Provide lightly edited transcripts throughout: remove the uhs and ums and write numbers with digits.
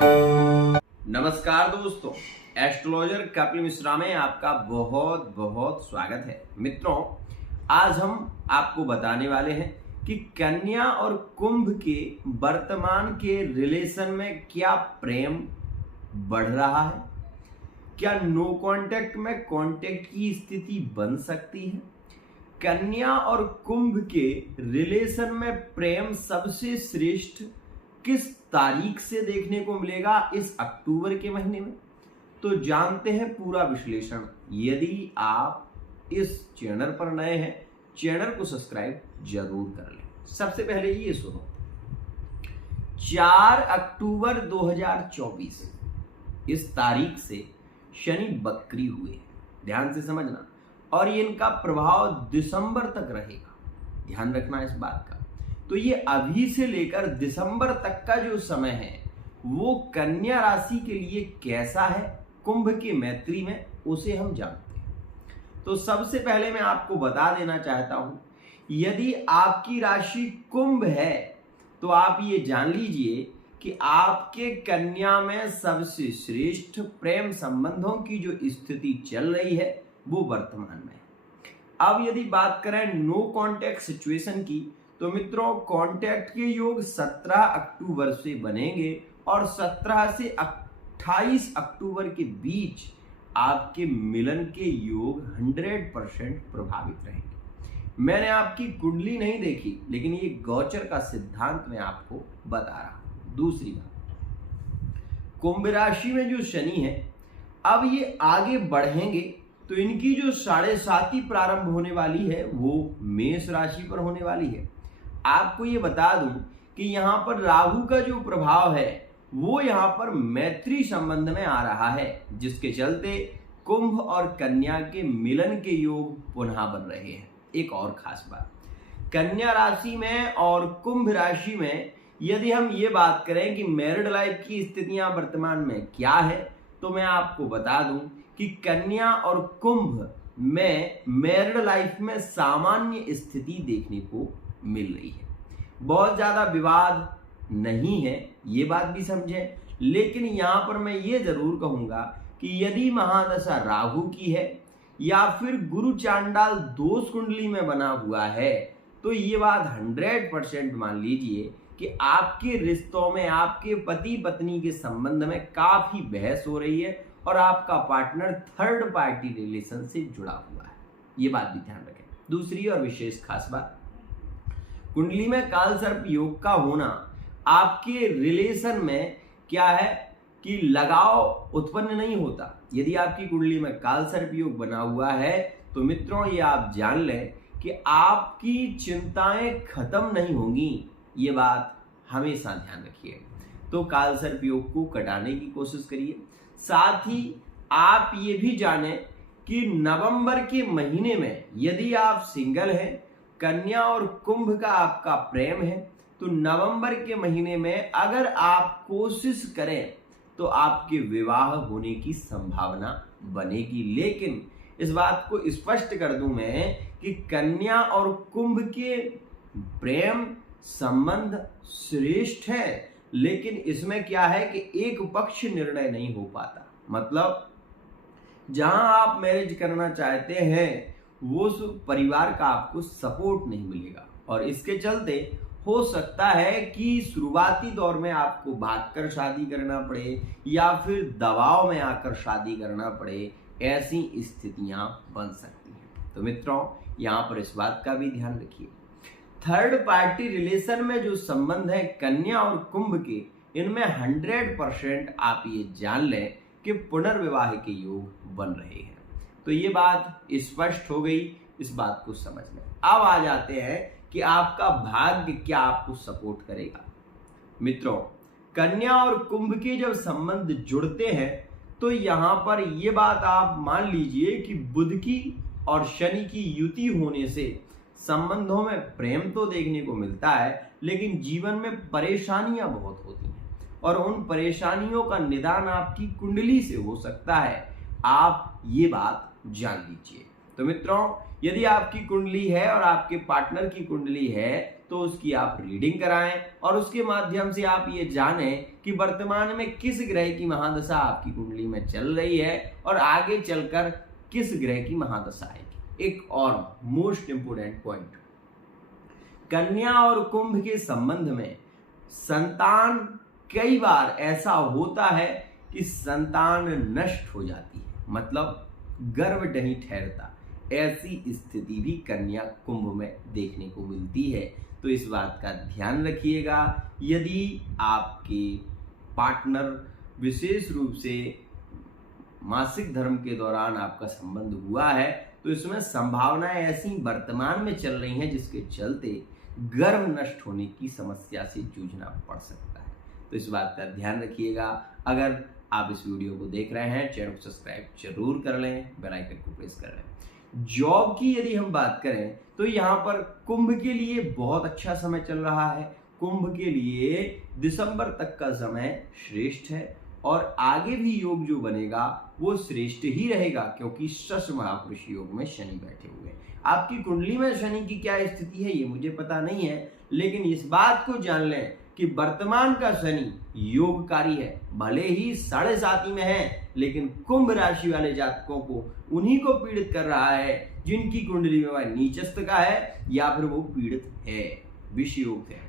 नमस्कार दोस्तों, एस्ट्रोलॉजर कपिल मिश्रा में आपका बहुत बहुत स्वागत है। मित्रों, आज हम आपको बताने वाले हैं कि कन्या और कुंभ के वर्तमान के रिलेशन में क्या प्रेम बढ़ रहा है, क्या नो कांटेक्ट में कांटेक्ट की स्थिति बन सकती है। कन्या और कुंभ के रिलेशन में प्रेम सबसे श्रेष्ठ किस तारीख से देखने को मिलेगा इस अक्टूबर के महीने में, तो जानते हैं पूरा विश्लेषण। यदि आप इस चैनल पर नए हैं, चैनल को सब्सक्राइब जरूर कर लें। सबसे पहले ये सुनो, 4 अक्टूबर 2024 इस तारीख से शनि बकरी हुए हैं, ध्यान से समझना, और ये इनका प्रभाव दिसंबर तक रहेगा, ध्यान रखना इस बात का। तो ये अभी से लेकर दिसंबर तक का जो समय है वो कन्या राशि के लिए कैसा है कुंभ के मैत्री में, उसे हम जानते हैं। तो सबसे पहले मैं आपको बता देना चाहता हूं, यदि आपकी राशि कुंभ है तो आप ये जान लीजिए कि आपके कन्या में सबसे श्रेष्ठ प्रेम संबंधों की जो स्थिति चल रही है वो वर्तमान में है। अब यदि बात करें नो कांटेक्ट सिचुएशन की, तो मित्रों कांटेक्ट के योग 17 अक्टूबर से बनेंगे और 17 से 28 अक्टूबर के बीच आपके मिलन के योग 100% प्रभावित रहेंगे। मैंने आपकी कुंडली नहीं देखी, लेकिन ये गोचर का सिद्धांत मैं आपको बता रहा हूं। दूसरी बात, कुंभ राशि में जो शनि है, अब ये आगे बढ़ेंगे तो इनकी जो 7.5 प्रारंभ होने वाली है वो मेष राशि पर होने वाली है। आपको ये बता दूं कि यहां पर राहु का जो प्रभाव है वो यहां पर मैत्री संबंध में आ रहा है, जिसके चलते कुंभ और कन्या के मिलन के योग पुनः बन रहे हैं। एक और खास बात, कन्या राशि में और कुंभ राशि में यदि हम ये बात करें कि मैरिड लाइफ की स्थितियां वर्तमान में क्या है, तो मैं आपको बता दूं कि कन्या और कुंभ में मैरिड लाइफ में सामान्य स्थिति देखने को मिल रही है। बहुत ज्यादा विवाद नहीं है, ये बात भी समझें। लेकिन यहां पर मैं ये जरूर कहूंगा कि यदि महादशा राहु की है या फिर गुरु चांडाल दोष कुंडली में बना हुआ है, तो ये बात 100% मान लीजिए कि आपके रिश्तों में, आपके पति पत्नी के संबंध में काफी बहस हो रही है और आपका पार्टनर थर्ड पार्टी रिलेशन से जुड़ा हुआ है। ये बात भी ध्यान रखें। दूसरी और विशेष खास बात, कुंडली में काल सर्प योग का होना आपके रिलेशन में क्या है कि लगाव उत्पन्न नहीं होता। यदि आपकी कुंडली में काल सर्प योग बना हुआ है तो मित्रों ये आप जान लें कि आपकी चिंताएं खत्म नहीं होंगी। ये बात हमेशा ध्यान रखिए। तो काल सर्प योग को कटाने की कोशिश करिए। साथ ही आप ये भी जानें कि नवंबर के महीने में यदि आप सिंगल हैं, कन्या और कुंभ का आपका प्रेम है, तो नवंबर के महीने में अगर आप कोशिश करें तो आपके विवाह होने की संभावना बनेगी। लेकिन इस बात को स्पष्ट कर दूं मैं कि कन्या और कुंभ के प्रेम संबंध श्रेष्ठ है, लेकिन इसमें क्या है कि एक पक्ष निर्णय नहीं हो पाता। मतलब जहां आप मैरिज करना चाहते हैं वो परिवार का आपको सपोर्ट नहीं मिलेगा, और इसके चलते हो सकता है कि शुरुआती दौर में आपको भागकर शादी करना पड़े या फिर दबाव में आकर शादी करना पड़े। ऐसी स्थितियां बन सकती हैं। तो मित्रों यहां पर इस बात का भी ध्यान रखिए। थर्ड पार्टी रिलेशन में जो संबंध है कन्या और कुंभ के, इनमें 100% आप ये जान लें कि पुनर्विवाह के योग बन रहे हैं। तो ये बात स्पष्ट हो गई, इस बात को समझ लें। अब आ जाते हैं कि आपका भाग्य क्या आपको सपोर्ट करेगा। मित्रों, कन्या और कुंभ के जब संबंध जुड़ते हैं तो यहां पर यह बात आप मान लीजिए कि बुध की और शनि की युति होने से संबंधों में प्रेम तो देखने को मिलता है, लेकिन जीवन में परेशानियां बहुत होती हैं और उन परेशानियों का निदान आपकी कुंडली से हो सकता है। आप ये बात जान लीजिए। तो मित्रों, यदि आपकी कुंडली है और आपके पार्टनर की कुंडली है तो उसकी आप रीडिंग कराएं और उसके माध्यम से आप ये जानें कि वर्तमान में किस ग्रह की महादशा आपकी कुंडली में चल रही है और आगे चलकर किस ग्रह की महादशा आएगी। एक और मोस्ट इंपोर्टेंट पॉइंट, कन्या और कुंभ के संबंध में संतान कई बार ऐसा होता है कि संतान नष्ट हो जाती है, मतलब गर्भ नहीं ठहरता। ऐसी स्थिति भी कन्या कुंभ में देखने को मिलती है, तो इस बात का ध्यान रखिएगा। यदि आपके पार्टनर विशेष रूप से मासिक धर्म के दौरान आपका संबंध हुआ है तो इसमें संभावनाएं ऐसी वर्तमान में चल रही हैं जिसके चलते गर्भ नष्ट होने की समस्या से जूझना पड़ सकता है, तो इस बात का ध्यान रखिएगा। अगर आप इस वीडियो को देख रहे हैं, चैनल को सब्सक्राइब जरूर कर लें, बेल आइकन को प्रेस कर लें। जॉब की यदि हम बात करें तो यहाँ पर कुंभ के लिए बहुत अच्छा समय चल रहा है। कुंभ के लिए दिसंबर तक का समय श्रेष्ठ है और आगे भी योग जो बनेगा वो श्रेष्ठ ही रहेगा, क्योंकि शश महापुरुष योग में शनि बैठे हुए हैं। आपकी कुंडली में शनि की क्या स्थिति है ये मुझे पता नहीं है, लेकिन इस बात को जान लें कि वर्तमान का शनि योगकारी है। भले ही 7.5 में है, लेकिन कुंभ राशि वाले जातकों को उन्हीं को पीड़ित कर रहा है जिनकी कुंडली में वह नीचस्थ का है या फिर वो पीड़ित है, विष योग है।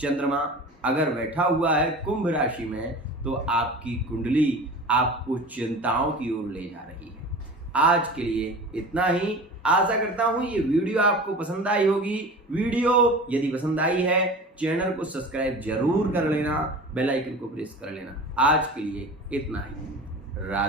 चंद्रमा अगर बैठा हुआ है कुंभ राशि में तो आपकी कुंडली आपको चिंताओं की ओर ले जा रही है। आज के लिए इतना ही। आशा करता हूं ये वीडियो आपको पसंद आई होगी। वीडियो यदि पसंद आई है चैनल को सब्सक्राइब जरूर कर लेना, बेल आइकन को प्रेस कर लेना। आज के लिए इतना ही। रात